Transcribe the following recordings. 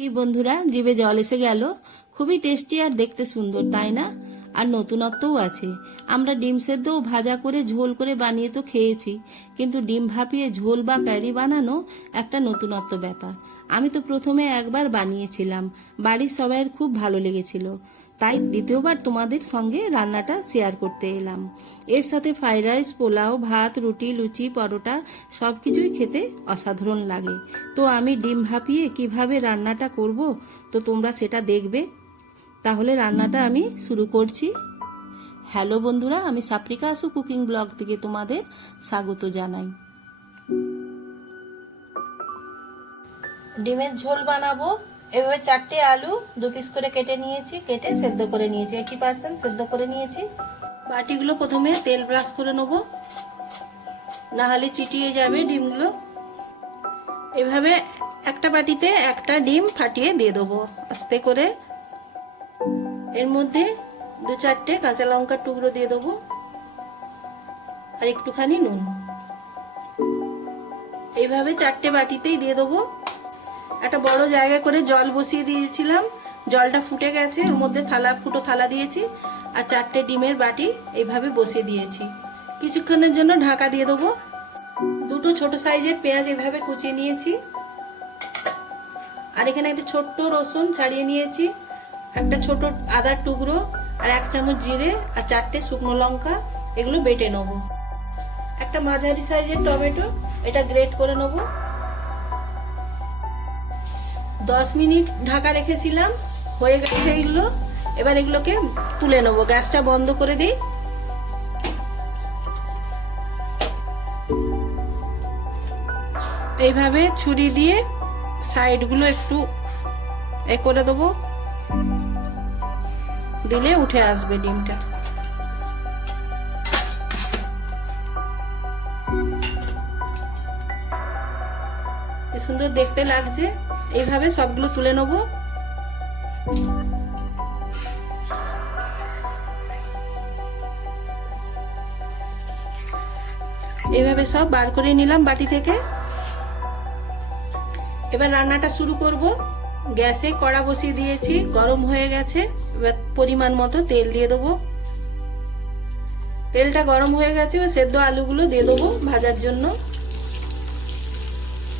কি বন্ধুরা, জিভে জল এসে গেল। খুবই টেস্টি আর দেখতে সুন্দর, তাই না? আর নতুনত্বও আছে। আমরা ডিম সেদ্ধও ভাজা করে ঝোল করে বানিয়ে তো খেয়েছি, কিন্তু ডিম ভাপিয়ে ঝোল বা কারি বানানো একটা নতুনত্ব ব্যাপার। আমি তো প্রথমে একবার বানিয়েছিলাম, বাড়ির সবাইয়ের খুব ভালো লেগেছিল, তাই দ্বিতীয়বার তোমাদের সঙ্গে রান্নাটা শেয়ার করতে এলাম। এর সাথে ফ্রাইড রাইস, পোলাও, ভাত, রুটি, লুচি, পরোটা সব কিছুই খেতে অসাধারণ লাগে। তো আমি ডিম ভাপিয়ে কিভাবে রান্নাটা করব, তো তোমরা সেটা দেখবে। তাহলে রান্নাটা আমি শুরু করছি। হ্যালো বন্ধুরা, আমি সাপ্রিকা আসু কুকিং ব্লগ থেকে তোমাদের স্বাগত জানাই। ডিমের ঝোল বানাবো। এভাবে 4টে আলু 2 পিস করে কেটে নিয়েছি, কেটে সেদ্ধ করে নিয়েছি, 80% সেদ্ধ করে নিয়েছি। বাটিগুলো প্রথমে তেল ব্রাশ করে নেবো, না হলে চিটিয়ে যাবে ডিমগুলো। এভাবে একটা বাটিতে একটা ডিম ফাটিয়ে দিয়ে দেবো আস্তে করে। এর মধ্যে 2-4টে কাঁচা লঙ্কার টুকরো দিয়ে দেবো আর একটুখানি নুন। এইভাবে 4টে বাটিতেই দিয়ে দেবো। একটা বড় জায়গা করে জল বসিয়ে দিয়েছিলাম, জলটা ফুটে গেছে, ওর মধ্যে ফুটো থালা দিয়েছি আর 4টে ডিমের বাটি এইভাবে বসিয়ে দিয়েছি। কিছুক্ষণের জন্য ঢাকা দিয়ে দেবো। 2টো ছোট সাইজের পেঁয়াজ এভাবে কুচিয়ে নিয়েছি, আর এখানে একটা ছোট্ট রসুন ছাড়িয়ে নিয়েছি, একটা ছোট আদার টুকরো আর 1 চামচ জিরে আর 4টে শুকনো লঙ্কা, এগুলো বেটে নেবো। একটা মাঝারি সাইজের টমেটো, এটা গ্রেট করে নেব। 10 মিনিট ঢাকা রেখেছিলাম, হয়ে গেছে এগুলো। এবার এগুলোকে তুলে নেব, গ্যাসটা বন্ধ করে দিই। এইভাবে ছুরি দিয়ে সাইডগুলো একটু করে দেবো, দিলে উঠে আসবে ডিমটা। কি সুন্দর দেখতে লাগছে। এইভাবে সবগুলো তুলে নেব। এইভাবে সব বার করে নিলাম বাটি থেকে। এবার রান্নাটা শুরু করব। গ্যাসে কড়া বসিয়ে দিয়েছি, গরম হয়ে গেছে। এবার পরিমাণ মতো তেল দিয়ে দেবো। তেলটা গরম হয়ে গেছে, এবার সেদ্ধ আলুগুলো দিয়ে দেবো ভাজার জন্য।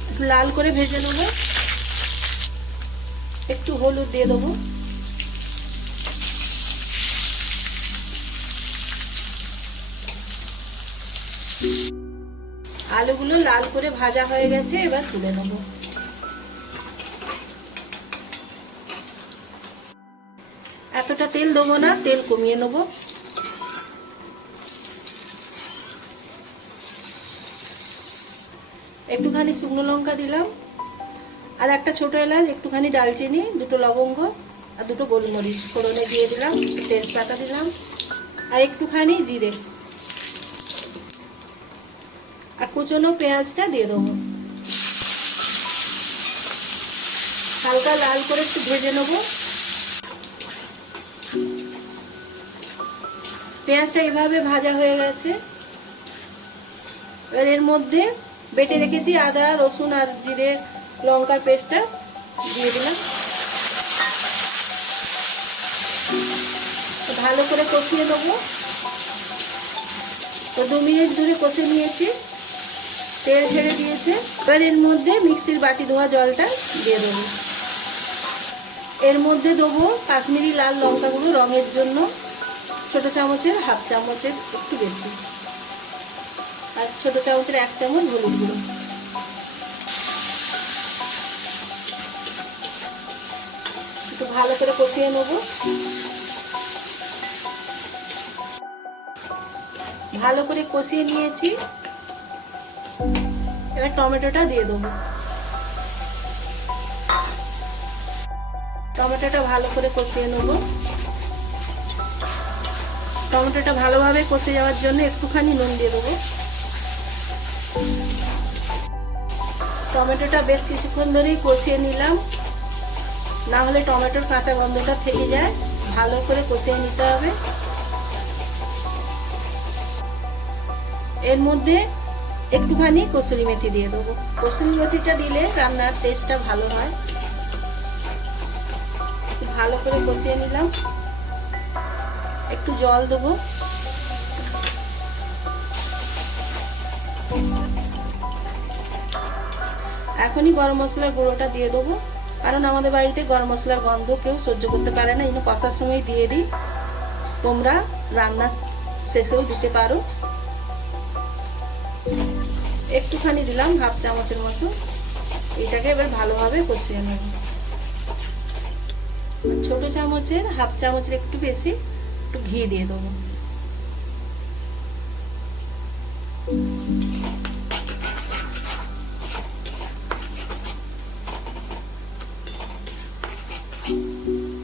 একটু লাল করে ভেজে নেবো। একটু হলুদ দিয়ে দেবো। আলুগুলো লাল করে ভাজা হয়ে গেছে, এবার তুলে নেবো। এতটা তেল দেবো না, তেল কমিয়ে নেব। একটুখানি শুকনো লঙ্কা দিলাম, আর একটা ছোট এলাচ, একটুখানি ডালচিনি, 2টো লবঙ্গ আর 2টো গোলমরিচ ফোড়নে দিয়ে দিলাম, তেজপাতা দিলাম আর একটুখানি জিরে আর কুচনো পেঁয়াজটা দিয়ে দেবো। হালকা লাল করে একটু ভেজে নেবো। পেঁয়াজটা এভাবে ভাজা হয়ে গেছে। এবার এর মধ্যে বেটে রেখেছি আদা, রসুন আর জিরে লঙ্কার পেস্টটা দিয়ে দিলাম। ভালো করে কষিয়ে নেবো। তো 2 মিনিট ধরে কষে নিয়েছি, তেল ছেড়ে দিয়েছে। এবার এর মধ্যে মিক্সির বাটি ধোয়া জলটা দিয়ে দেবো। এর মধ্যে দেবো কাশ্মীরি লাল লঙ্কাগুলো রঙের জন্য, ছোট চামচের 1/2 চামচের একটু বেশি, আর ছোট চামচের 1 চামচ হলুদ গুঁড়ো। একটু ভালো করে কষিয়ে নেবো। ভালো করে কষিয়ে নিয়েছি। এবার টমেটোটা দিয়ে দেবো। টমেটোটা ভালো করে কষিয়ে নেবো। টমেটোটা ভালোভাবে কষে যাওয়ার জন্য একটুখানি নুন দিয়ে দেবো। টমেটোটা বেশ কিছুক্ষণ ধরেই কষিয়ে নিলাম, না হলে টমেটোর কাঁচা গন্ধটা থেকে যায়। ভালো করে কষিয়ে নিতে হবে। এর মধ্যে একটুখানি কসুরি মেথি দিয়ে দেবো। কসুরি মেথিটা দিলে রান্নার টেস্টটা ভালো হয়। ভালো করে কষিয়ে নিলাম। একটু জল দেবো। এখনই গরম মশলার গুঁড়োটা দিয়ে দেবো, কারণ আমাদের বাড়িতে গরম মশলার গন্ধ কেউ সহ্য করতে পারে না, এই জন্য কষার সময় দিয়ে দিই। তোমরা রান্নার শেষেও দিতে পারো। একটুখানি দিলাম, হাফ চামচের মতো। এটাকে এবার ভালোভাবে কষিয়ে নেব। ছোট চামচের হাফ চামচের একটু বেশি একটু ঘি দিয়ে দেবো।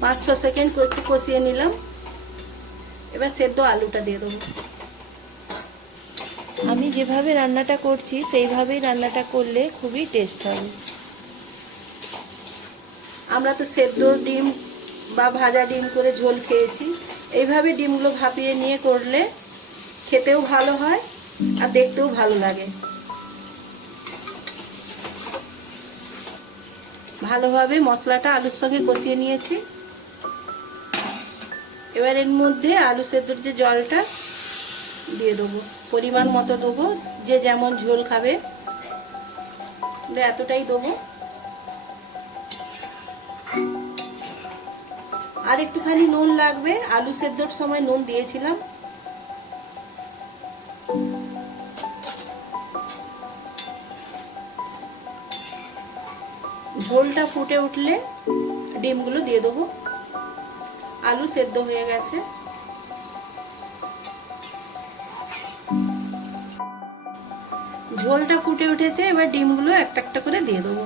পাঁচ ছ সেকেন্ড একটু কষিয়ে নিলাম। এবার সেদ্ধ আলুটা দিয়ে দেবো। আমি যেভাবে রান্নাটা করছি সেইভাবেই রান্নাটা করলে খুবই টেস্ট হবে। আমরা তো সেদ্ধ ডিম বা ভাজা ডিম করে ঝোল খেয়েছি, এইভাবে ডিমগুলো ভাপিয়ে নিয়ে করলে খেতেও ভালো হয় আর দেখতেও ভালো লাগে। ভালোভাবে মশলাটা আলুর সঙ্গে কষিয়ে নিয়েছি। এবার এর মধ্যে আলু সেদ্ধর যে জলটা দিয়ে দেবো, পরিমাণ মতো দেবো, যে যেমন ঝোল খাবে এতটাই দেবো। আর একটুখানি নুন লাগবে, আলু সেদ্ধর সময় নুন দিয়েছিলাম। ঝোলটা ফুটে উঠলে ডিমগুলো দিয়ে দেবো। আলু সেদ্ধ হয়ে গেছে। ঝোলটা ফুটে উঠেছে, এবার ডিমগুলো একটা একটা করে দিয়ে দেবো।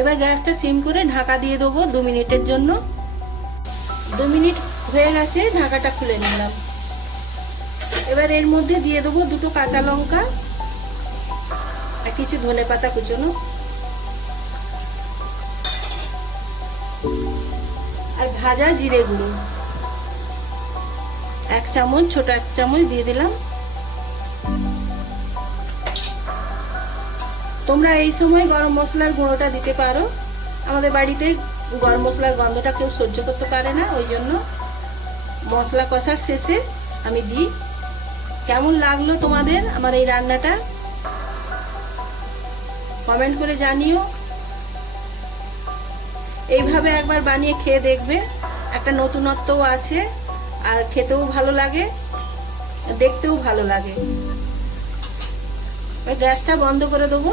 এবার গ্যাসটা সিম করে ঢাকা দিয়ে দেবো 2 মিনিটের জন্য। 2 মিনিট হয়ে গেছে, ঢাকাটা খুলে নিলাম। এবার এর মধ্যে দিয়ে দেবো 2টো কাঁচা লঙ্কা আর কিছু ধনেপাতা কুচোনো আর ভাজা জিরে গুঁড়ো 1 চামচ, ছোট 1 চামচ দিয়ে দিলাম। তোমরা এই সময় গরম মশলার গুঁড়োটা দিতে পারো। আমাদের বাড়িতে গরম মশলার গন্ধটা কেউ সহ্য করতে পারে না, ওই জন্য মশলা কষার শেষে আমি দিই। কেমন লাগলো তোমাদের আমার এই রান্নাটা কমেন্ট করে জানিও। এইভাবে একবার বানিয়ে খেয়ে দেখবে, একটা নতুনত্বও আছে আর খেতেও ভালো লাগে, দেখতেও ভালো লাগে। গ্যাসটা বন্ধ করে দেবো,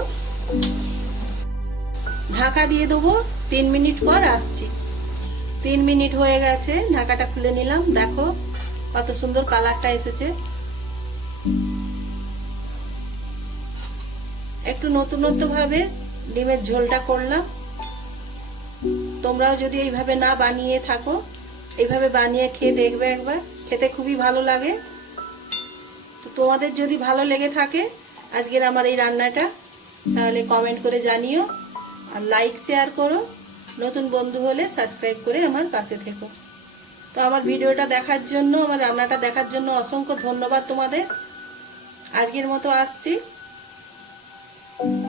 ঢাকা দিয়ে দেবো। 3 মিনিট পর আসছি। 3 মিনিট হয়ে গেছে, ঢাকাটা খুলে নিলাম। দেখো কত সুন্দর কালারটা এসেছে। একটু নতুনত্ব ভাবে ডিমের ঝোলটা করলাম। তোমরাও যদি এইভাবে না বানিয়ে থাকো, এইভাবে বানিয়ে খেয়ে দেখবে একবার, খেতে খুবই ভালো লাগে। তো তোমাদের যদি ভালো লেগে থাকে আজকের আমার এই রান্নাটা, তাহলে কমেন্ট করে জানিও আর লাইক শেয়ার করো। নতুন বন্ধু হলে সাবস্ক্রাইব করে আমার পাশে থেকো। তো আমার ভিডিওটা দেখার জন্য, আমার রান্নাটা দেখার জন্য অসংখ্য ধন্যবাদ তোমাদের। আজকের মতো আসছি।